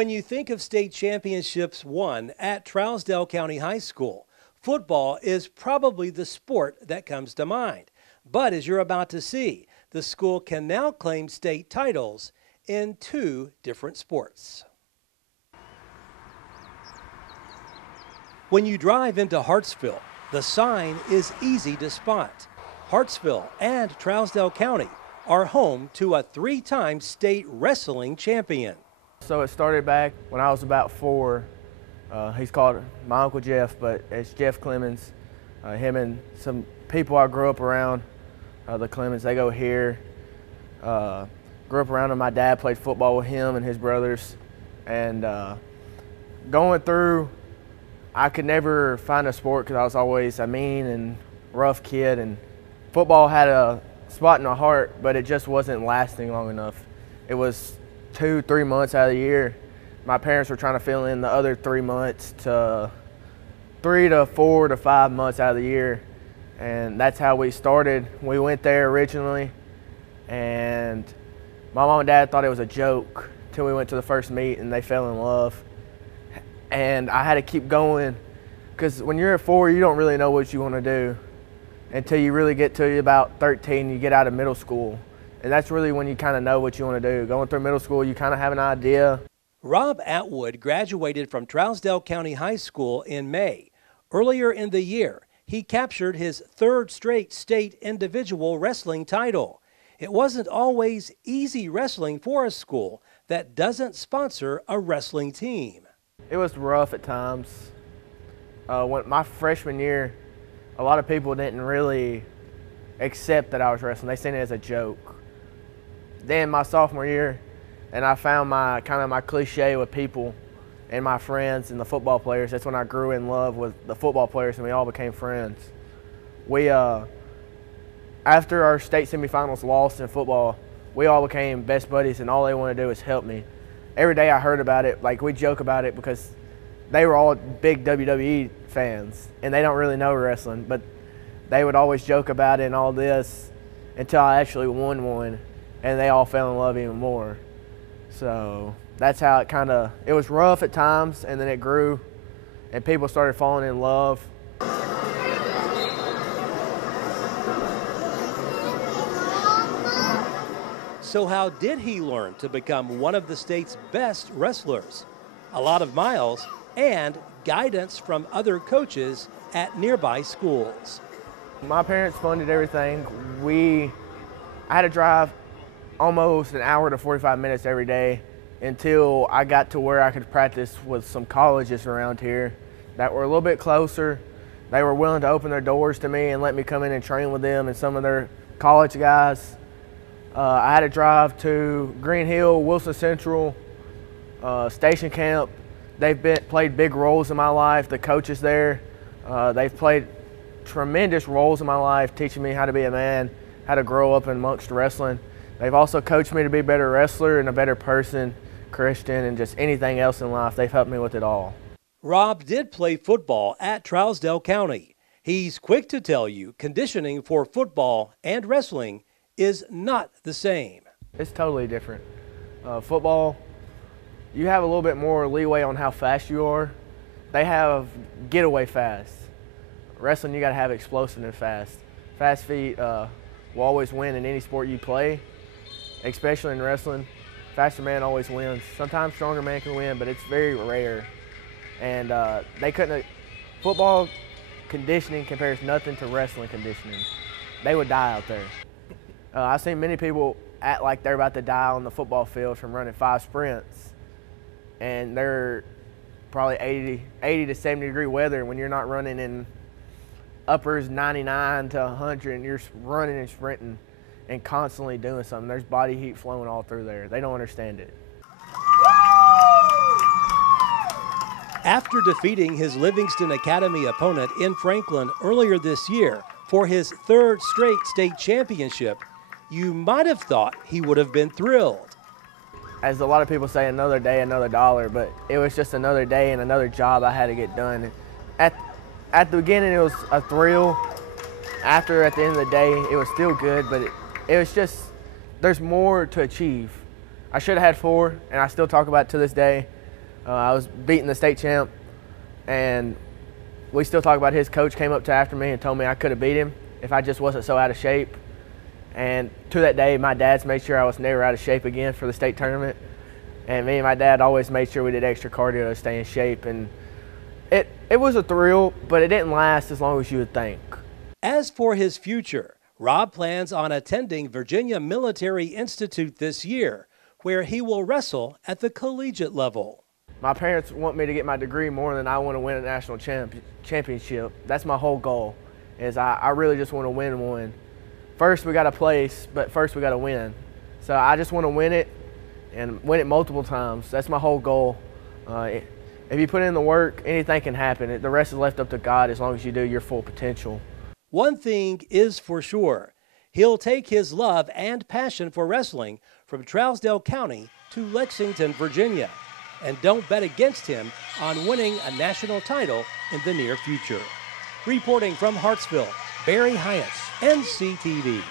When you think of state championships won at Trousdale County High School, football is probably the sport that comes to mind. But as you're about to see, the school can now claim state titles in 2 different sports. When you drive into Hartsville, the sign is easy to spot. Hartsville and Trousdale County are home to a 3-time state wrestling champion. So it started back when I was about 4. He's called my Uncle Jeff, but it's Jeff Clemens. Him and some people I grew up around, the Clemens, they go here. Grew up around him. My dad played football with him and his brothers. And going through, I could never find a sport because I was always a mean and rough kid. And football had a spot in my heart, but it just wasn't lasting long enough. It was 2-3 months out of the year. My parents were trying to fill in the other 3 months to 3 to 4 to 5 months out of the year. And that's how we started. We went there originally, and my mom and dad thought it was a joke till we went to the first meet and they fell in love. And I had to keep going because when you're at 4, you don't really know what you want to do until you really get to about 13, you get out of middle school. And that's really when you kind of know what you want to do. Going through middle school, you kind of have an idea. Rob Atwood graduated from Trousdale County High School in May. Earlier in the year, he captured his 3rd straight state individual wrestling title. It wasn't always easy wrestling for a school that doesn't sponsor a wrestling team. It was rough at times. When my freshman year, a lot of people didn't really accept that I was wrestling. They seen it as a joke. Then my sophomore year, and I found my cliche with people and my friends and the football players. That's when I grew in love with the football players, and we all became friends. We, after our state semifinals lost in football, we all became best buddies, and all they wanted to do was help me. Every day I heard about it, like we joke about it because they were all big WWE fans, and they don't really know wrestling, but they would always joke about it and all this until I actually won one, and they all fell in love even more. So that's how it was rough at times, and then it grew, and people started falling in love. So how did he learn to become one of the state's best wrestlers? A lot of miles and guidance from other coaches at nearby schools. My parents funded everything. I had to drive almost an hour to 45 minutes every day until I got to where I could practice with some colleges around here that were a little bit closer. They were willing to open their doors to me and let me come in and train with them and some of their college guys. I had to drive to Green Hill, Wilson Central, Station Camp. They've played big roles in my life. The coaches there, they've played tremendous roles in my life, teaching me how to be a man, how to grow up amongst wrestling. They've also coached me to be a better wrestler and a better person, Christian, and just anything else in life. They've helped me with it all. Rob did play football at Trousdale County. He's quick to tell you conditioning for football and wrestling is not the same. It's totally different. Football, you have a little bit more leeway on how fast you are. They have getaway fast. Wrestling, you got to have explosive and fast. Fast feet will always win in any sport you play, especially in wrestling. Faster man always wins. Sometimes stronger man can win, but it's very rare. And football conditioning compares nothing to wrestling conditioning. They would die out there. I've seen many people act like they're about to die on the football field from running 5 sprints, and they're probably 80 to 70 degree weather when you're not running in uppers 99 to 100 and you're running and sprinting and constantly doing something. There's body heat flowing all through there. They don't understand it. After defeating his Livingston Academy opponent in Franklin earlier this year for his 3rd straight state championship, you might have thought he would have been thrilled. As a lot of people say, another day, another dollar, but it was just another day and another job I had to get done. At the beginning, it was a thrill. At the end of the day, it was still good, but it was just, there's more to achieve. I should have had 4, and I still talk about it to this day. I was beating the state champ, and we still talk about his coach came up to after me and told me I could have beat him if I just wasn't so out of shape. And to that day, my dad's made sure I was never out of shape again for the state tournament. And me and my dad always made sure we did extra cardio to stay in shape. And it was a thrill, but it didn't last as long as you would think. As for his future, Rob plans on attending Virginia Military Institute this year, where he will wrestle at the collegiate level. My parents want me to get my degree more than I want to win a national championship. That's my whole goal, is I really just want to win one. First we got to place, but first we got to win. So I just want to win it and win it multiple times. That's my whole goal. If you put in the work, anything can happen. The rest is left up to God as long as you do your full potential. One thing is for sure, he'll take his love and passion for wrestling from Trousdale County to Lexington, Virginia. And don't bet against him on winning a national title in the near future. Reporting from Hartsville, Barry Hyatt, NCTV.